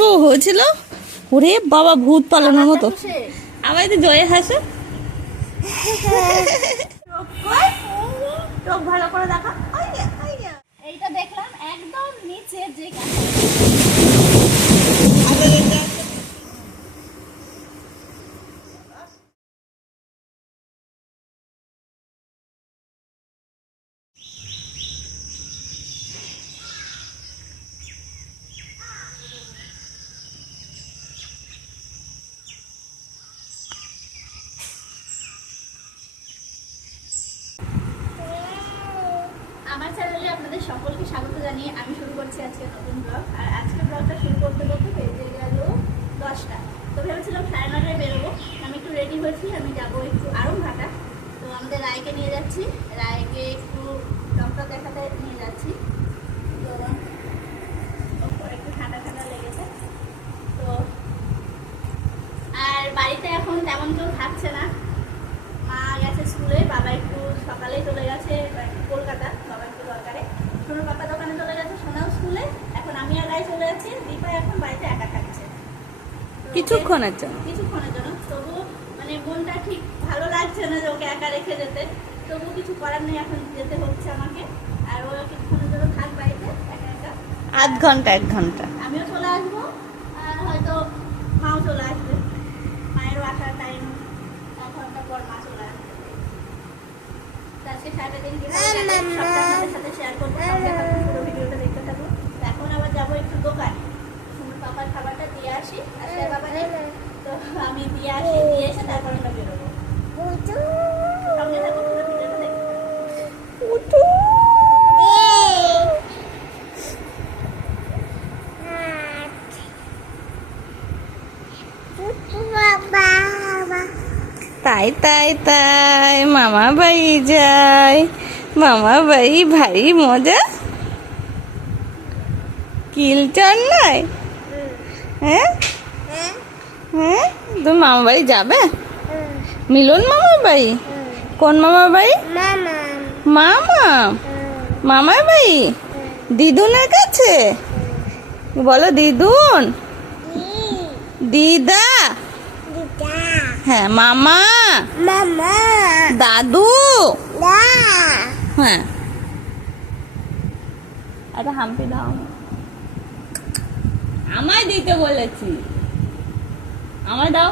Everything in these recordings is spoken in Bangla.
একটু হয়েছিল, ওরে বাবা ভূত পালানোর মতো। আবার তো জয়ে হাসো, চোখ ভালো করে দেখা। এইটা দেখলাম একদম নিচে যে আমার চ্যানেলে আপনাদের সকলকে স্বাগত জানিয়ে আমি শুরু করছি আজকে নতুন ব্লগ। আর আজকে ব্লগটা শুরু করতে করতে বেজে গেল 10টা। তো ভেবেছিলাম 9:30টায় বেরোবো। আমি একটু রেডি হয়েছি, আমি যাবো একটু আরামঘাটা। তো আমাদের রায়কে নিয়ে যাচ্ছি, রায়কে একটু ডক্টর দেখাতে নিয়ে যাচ্ছি। তো একটু ঠান্ডা ঠান্ডা লেগেছে তো। আর বাড়িতে এখন তেমন কেউ থাকছে না, মা গেছে স্কুলে, বাবা একটু সকালেই চলে গেছে কলকাতা, বাবা একটু দরকারে। সোনার পাপা দোকানে চলে গেছে, সোনাও স্কুলে। এখন আমি আর রায় চলে যাচ্ছি, দীপা এখন বাড়িতে একা থাকছে কিছুক্ষণের জন্য। তবু মানে মনটা ঠিক ভালো লাগছে না যে ওকে একা রেখে যেতে। তবু কিছু করার নেই, এখন যেতে হচ্ছে আমাকে। আর ও কিছুক্ষণের জন্য থাক বাড়িতে একা একা, আধ ঘন্টা 1 ঘন্টা। আমিও চলে আসবো, আর হয়তো মাও চলে আসবে। মায়েরও আসার টাইম 1 ঘন্টা পর মা চলে আসবে। আজকে সারাদিন আপনাদের সাথে শেয়ার করবো, সঙ্গে থাকুন, পুরো ভিডিওটা দেখতে থাকুন। এখন আবার যাবো একটু দোকানে, সুমন পাপার খাবারটা দিয়ে আসি। আসলে বাবা নেই তো, আমি দিয়ে আসি, দিয়ে এসে তারপরে আমরা বেরোবো। সঙ্গে থাকুন, পুরো ভিডিওটা দেখতে তাই তাই তাই মামা বাড়ি যায়, মামা বাড়ি ভারী মজা। কিলচর নয়? হ্যাঁ হ্যাঁ, তুমি মামা বাড়ি যাবে? মিলন মামার বাড়ি? কোন মামার বাড়ি? মামা মামার বাড়ি দিদুনের কাছে? বলো দিদুন, দিদা, হ্যাঁ মামা, দাদু, হ্যাঁ। একটা হাম্পি দাও, আমায় দিতে বলেছি, আমায় দাও।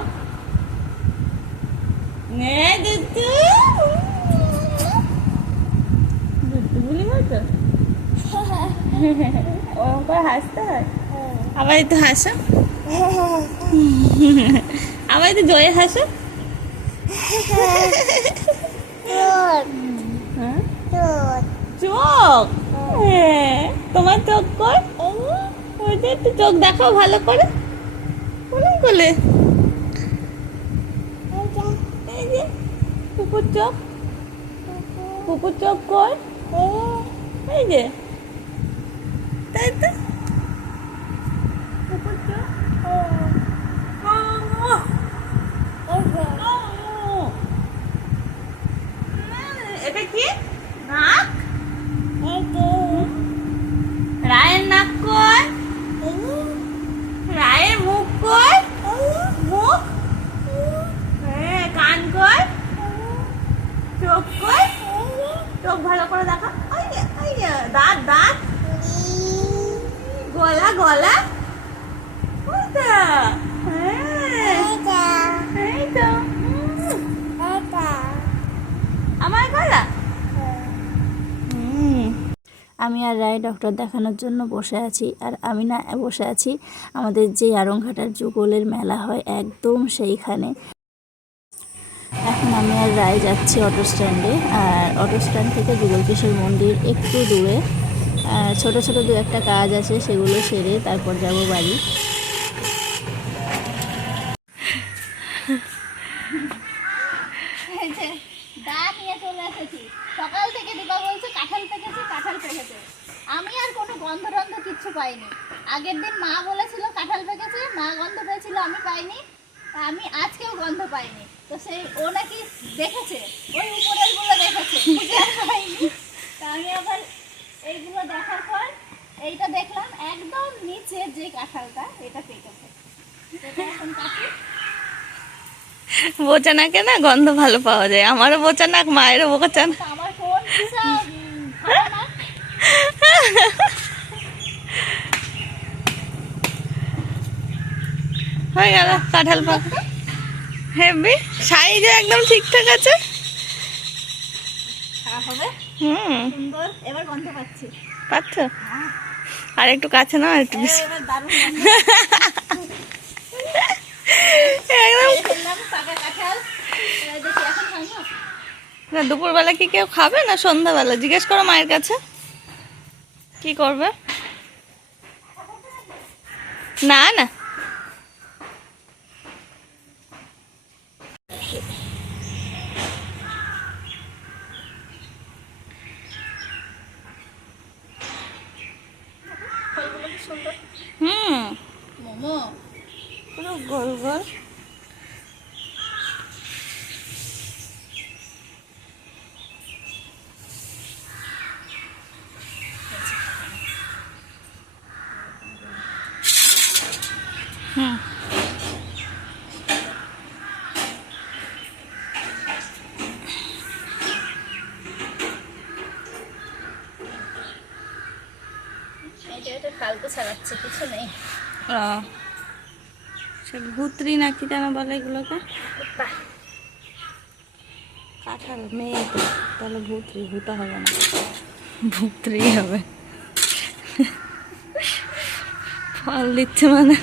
দুধগুলি মতো ওকে হাসতে হয়। আবার একটু হাসো, আবার একটু জয়ে হাসো। চোখ, হ্যাঁ তোমার চোখ কর, ওই যে একটু চোখ দেখাও ভালো করে, কোন কোলে? এই যে কুকুর চোখ, কুকুর চোখ কর, এই যে, তাই তো কুকুর চোখ। এটা কি নাক? রায়ের নাক কই? রায়ের মুখ কই? মুখ, হ্যাঁ কান কই? চোখ কই? চোখ ভালো করে দেখা। দাঁত, দাঁত, গলা, গলা, কোনটা? হ্যাঁ এই তো আমার গলা। আমি আর রায় ডক্টর দেখানোর জন্য বসে আছি। আর আমি না বসে আছি আমাদের যে আরংঘাটার যুগলের মেলা হয় একদম সেইখানে। এখন আমি আর রায় যাচ্ছি অটো স্ট্যান্ডে। আর অটো স্ট্যান্ড থেকে যুগলকিশোর মন্দির একটু দূরে। ছোট ছোট 2-1টা কাজ আছে, সেগুলো সেরে তারপর যাব বাড়ি। দা নিয়ে চলে এসেছি, সকাল থেকে দীপা বলছে কাঁঠাল পেকেছে, কাঁঠাল পেকেছে। আমি আর কোনো গন্ধ টন্ধ কিচ্ছু পাইনি। আগের দিন মা বলেছিল কাঁঠাল পেকেছে, মা গন্ধ পেয়েছিল, আমি পাইনি। আমি আজকেও গন্ধ পাইনি। তো সেই ও নাকি দেখেছে, ওই উপরের গুলো দেখেছে, খুঁজে আর পাইনি। তা আমি আবার এইগুলো দেখার পর এইটা দেখলাম একদম নিচে যে কাঁঠালটা, এটা পেকে এটা এখন কাটি। বোচা নাকে না গন্ধ ভালো পাওয়া যায়, আমারও বোচা নাক, মায়েরও বোচা নাক। তা আমার কোন হিসাব ভালো না। হয়ে গেল কাঁঠাল পাকা। হেভি সাইজও একদম ঠিকঠাক আছে। খাওয়া হবে সুন্দর। এবার গন্ধ পাচ্ছি। পাচ্ছ? আর একটু কাছে না, আর একটু বেশি। এবার দারুণ একদম খেলাম পাকা কাঁঠাল। এবার দেখি এখন খাই না। না, দুপুরবেলা কি কেউ খাবে না সন্ধ্যাবেলা? জিজ্ঞেস করো মায়ের কাছে কি করবে। না না, ফলগুলো কি সুন্দর। মোমো পুরো গোল গোল। এটা ফালতু ছাড়াচ্ছে, কিছু নেই। সে ভুতরি নাকি যেন বলে এগুলোকে। বাহ, কাঁঠাল মেয়ে তো, তাহলে ভুতরি, ভুতা হবে না, ভুতরি হবে। ফল দিচ্ছে মানে।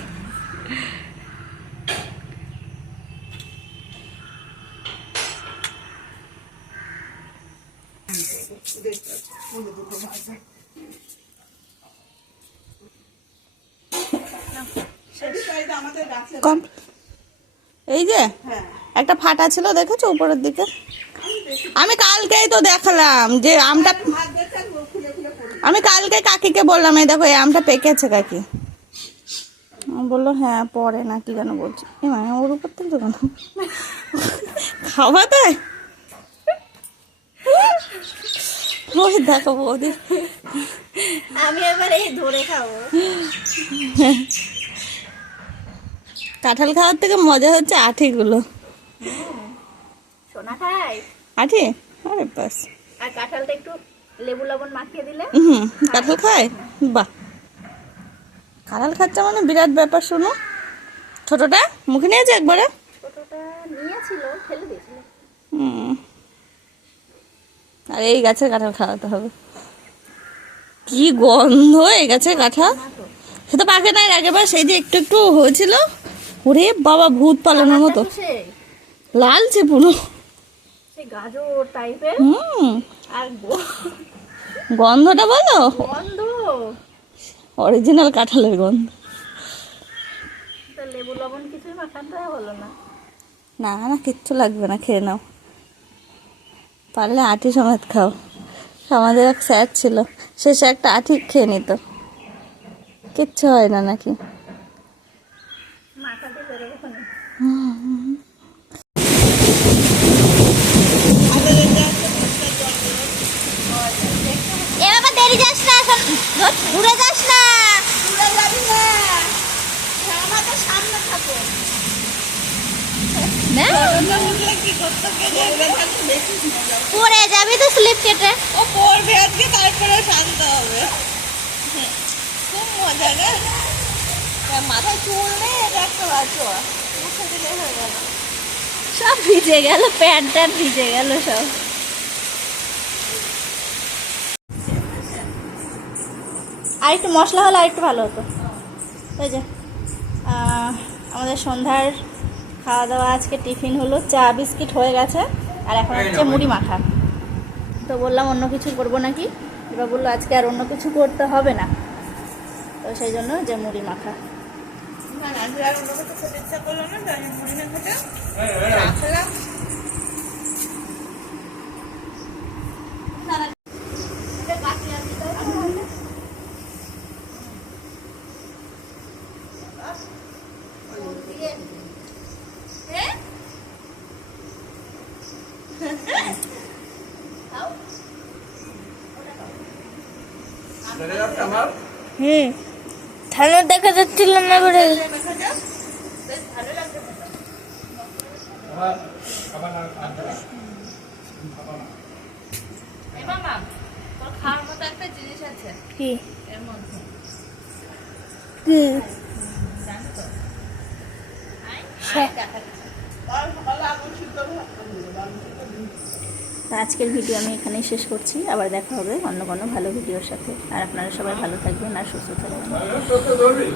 কম এই যে একটা ফাটা ছিল, দেখেছো উপরের দিকে? আমি কালকেই তো দেখালাম যে আমটা, আমি কালকে কাকিকে বললাম এই দেখো এই আমটা পেকেছে কাকি। বললো হ্যাঁ পরে না কি যেন বলছি। মানে ওর উপর থেকে তো কেন খাওয়া দেয়। ওই দেখো বৌদি, আমি এবার এই ধরে খাবো। কাঁঠাল খাওয়ার থেকে মজা হচ্ছে আঠিগুলো। সোনা খাই। আঠি, আরে বাস। আর কাঁঠালটা একটু লেবু লবণ মাখিয়ে দিলে। কাঁঠাল খায়, বাহ। কাঁঠাল খাচ্ছে মানে বিরাট ব্যাপার। শোনো, ছোটটা মুখে নিয়েছে একবারে। ছোটটা নিয়েছিল, ফেলে দিয়েছিল। আর এই গাছের কাঁঠাল খাওয়াতে হবে। কি গন্ধ এই গাছের কাঁঠাল। সে তো পাকে না, এর আগেবার সেই যে একটু একটু হয়েছিল, ওরে বাবা ভূত পালানোর মতো লালচে পুরো। সেই গাজর টাইপের। আর গন্ধটা বলো, গন্ধ অরিজিনাল কাঁঠালের গন্ধ। তো লেবু লবণ কিছুই মাখাতে হলো না। না না, কিচ্ছু লাগবে না, খেয়ে নাও। পারলে আটি সমেত খাও। আমাদের এক স্যার ছিল, সে একটা আটি খেয়ে নিত, কিচ্ছু হয় না নাকি। মাথা দিয়ে বেরোবে কোনে। এ বাবা দেরি যাস না, এখন ঘুরে যাস না। ঘুরে যাবি না, আমাদের সামনে থাকো না। পড়ে যাবি তো স্লিপ কেটে। ও পড়বে আজকে, তারপরে শান্ত হবে। খুব মজা না, মাথায় চুল নেই, এটা একটা বাঁচো মুখে দিলে হয়ে গেল। সব ভিজে গেল, প্যান্ট ট্যান্ট ভিজে গেল সব। আর একটু মশলা হলে আর একটু ভালো হতো। ওই যে আমাদের সন্ধ্যার খাওয়া দাওয়া, আজকে টিফিন হলো চা বিস্কিট হয়ে গেছে, আর এখন হচ্ছে মুড়ি মাখা। তো বললাম অন্য কিছু করবো নাকি, এবার বললো আজকে আর অন্য কিছু করতে হবে না, তো সেই জন্য যে মুড়ি মাখা। আজকে আর অন্য কিছু খেতে ইচ্ছা করলো না, তাই মুড়ি মাখাটা রাখলাম। ঠান্ডা দেখা যাচ্ছিল না করে। এবার মা তোর খাওয়ার মতো একটা জিনিস আছে কি এর মধ্যে কি জানো তো আই দেখাচ্ছি আজকের ভিডিও আমি এখানেই শেষ করছি। আবার দেখা হবে অন্য কোনো ভালো ভিডিওর সাথে। আর আপনারা সবাই ভালো থাকবেন আর সুস্থ থাকবেন।